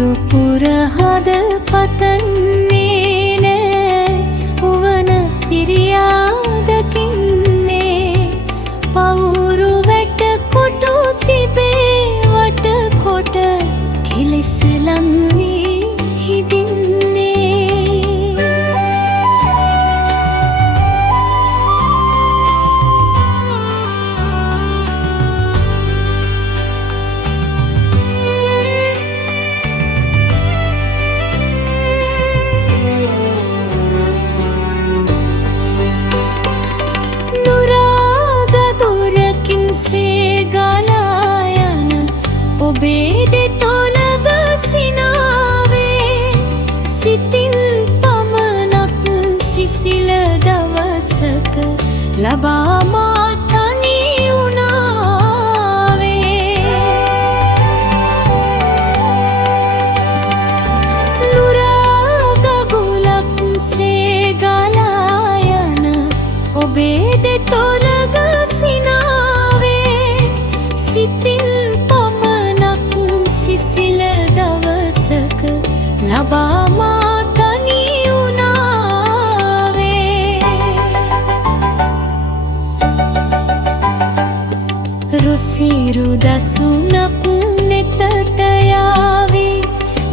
ලහිරුපුර හද පතන්නේ නෑ උවන සිරියා දකින්නේ පවුරු වැට කොටු තිබේ වට කොට කෙලෙස ලං වී හිදින්නේ ඔබේ දෙතොලග සිනාවේ සිතින් පමණක් සිසිල දවසක ලබා මා තනි වුණාවේ නුරා ගගුලක් සේ ගලා යන ඔබේ දෙතොලග සිනාවේ සිතින් සිසිල දවසක ලබා මා තනි වුණාවේ රුසිරු දසුනක් නෙතට යාවී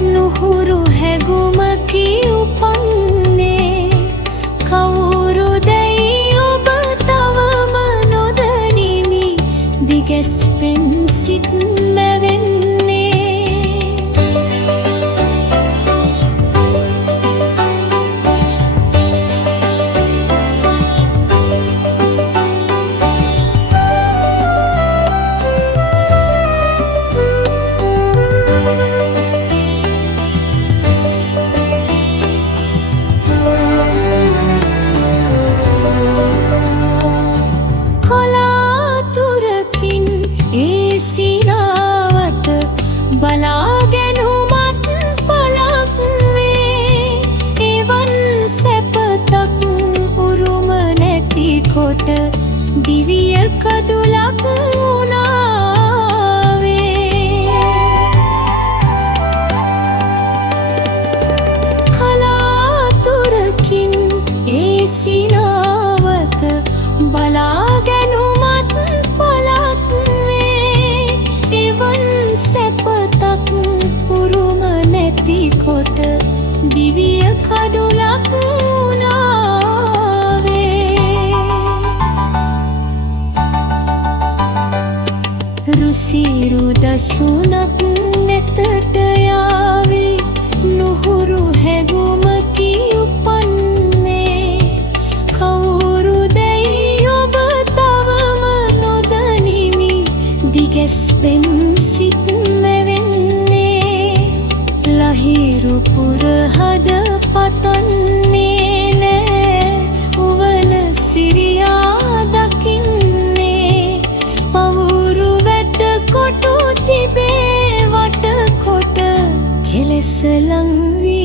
නුහුරු හැගුමකි උපන්නේ කවුරුදැයි ඔබ තවම නොදනිමි දිගැස්පෙන් සිත් මැවෙන්නේ බලාගෙනුමත් පලක් වේ එවන් සැපතක් උරුම නැති කොට දිවිය කදුලක් වුණාවේ කලාතුරකින් ඒ සිනාවත බලාගෙනුමත් පලක් වේ එවන් සැපතක් උරුම නැති කොට දිවිය කඩුලක් වුණාවේ රුසිරු දසුනක් නෙතට යාවී නුහුරු හැගුමකි උපන්නේ කවුරුදැයි ඔබ තවම නොදනිමි දිගැස්පෙන් සිත් ලහිරුපුර හද පතන්නේ නෑ උවන සිරියා දකින්නේ පවුරු වැට කොටු තිබේ වට කොට කෙලෙස ලං වී